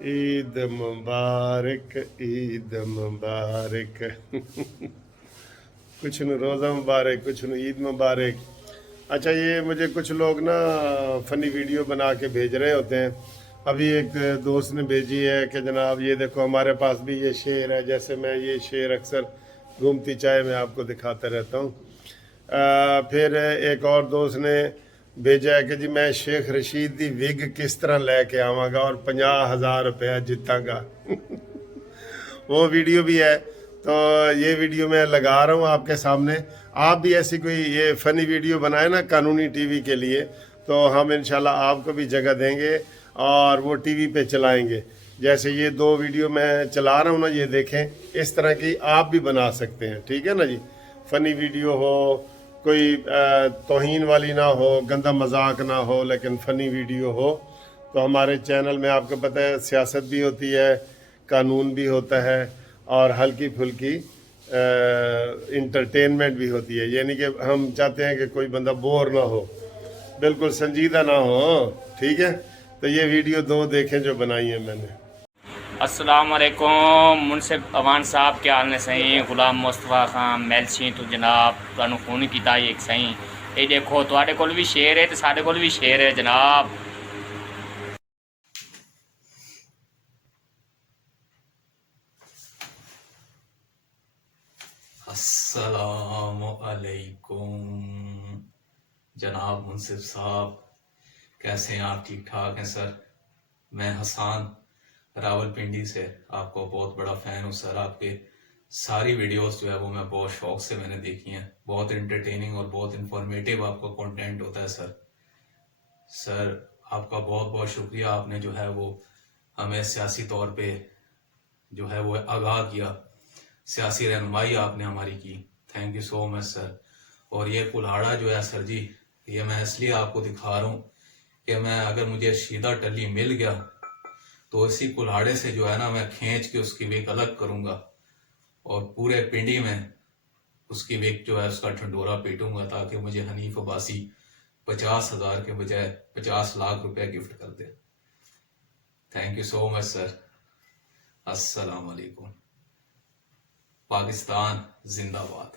عید مبارک عید مبارک کچھ نو روزہ مبارک، کچھ نو عید مبارک۔ اچھا، یہ مجھے کچھ لوگ نا فنی ویڈیو بنا کے بھیج رہے ہوتے ہیں۔ ابھی ایک دوست نے بھیجی ہے کہ جناب یہ دیکھو ہمارے پاس بھی یہ شعر ہے، جیسے میں یہ شعر اکثر گھومتی چائے میں آپ کو دکھاتا رہتا ہوں۔ پھر ایک اور دوست نے بھیجا ہے کہ جی میں شیخ رشید دی وگ کس طرح لے کے آواں گا اور 50,000 روپیہ جیتاں گا وہ ویڈیو بھی ہے، تو یہ ویڈیو میں لگا رہا ہوں آپ کے سامنے۔ آپ بھی ایسی کوئی یہ فنی ویڈیو بنائیں نا قانونی ٹی وی کے لیے، تو ہم انشاءاللہ آپ کو بھی جگہ دیں گے اور وہ ٹی وی پہ چلائیں گے۔ جیسے یہ 2 ویڈیو میں چلا رہا ہوں نا، یہ دیکھیں، اس طرح کی آپ بھی بنا سکتے ہیں، ٹھیک ہے نا جی۔ فنی ویڈیو ہو، کوئی توہین والی نہ ہو، گندہ مذاق نہ ہو، لیکن فنی ویڈیو ہو تو ہمارے چینل میں آپ کو پتہ ہے سیاست بھی ہوتی ہے، قانون بھی ہوتا ہے اور ہلکی پھلکی انٹرٹینمنٹ بھی ہوتی ہے، یعنی کہ ہم چاہتے ہیں کہ کوئی بندہ بور نہ ہو، بالکل سنجیدہ نہ ہو، ٹھیک ہے۔ تو یہ ویڈیو 2 دیکھیں جو بنائی ہیں میں نے۔ السلام علیکم منصف اوان صاحب، کیا حال نے سہیں؟ غلام مصطفیٰ خان میل سی تو جناب تمہیں فون کیتا ایک سہیں، یہ دیکھو تواڈے کول بھی شعر ہے تو ساڈے کول بھی شعر ہے جناب۔ السلام علیکم جناب منصف صاحب، کیسے ہیں آپ؟ ٹھیک ٹھاک ہیں سر؟ میں حسان راول پنڈی سے آپ کو بہت بڑا فین ہوں سر۔ آپ کے ساری ویڈیوز جو ہے وہ میں بہت شوق سے میں نے دیکھی ہیں، بہت انٹرٹیننگ اور بہت انفارمیٹیو آپ کا کنٹینٹ ہوتا ہے سر۔ سر آپ کا بہت بہت شکریہ، آپ نے جو ہے وہ ہمیں سیاسی طور پہ جو ہے وہ آگاہ کیا، سیاسی رہنمائی آپ نے ہماری کی، تھینک یو سو مچ سر۔ اور یہ کلاڑا جو ہے سر جی، یہ میں اس لیے آپ کو دکھا رہا ہوں کہ میں اگر مجھے شیدہ ٹلی مل گیا تو اسی کلاڑے سے جو ہے نا میں کھینچ کے اس کی ویک الگ کروں گا اور پورے پنڈی میں اس کی ویک جو ہے اس کا ٹھنڈورا پیٹوں گا، تاکہ مجھے حنیف عباسی 50,000 کے بجائے 50 لاکھ روپے گفٹ کر دے۔ تھینک یو سو مچ سر۔ السلام علیکم۔ پاکستان زندہ باد۔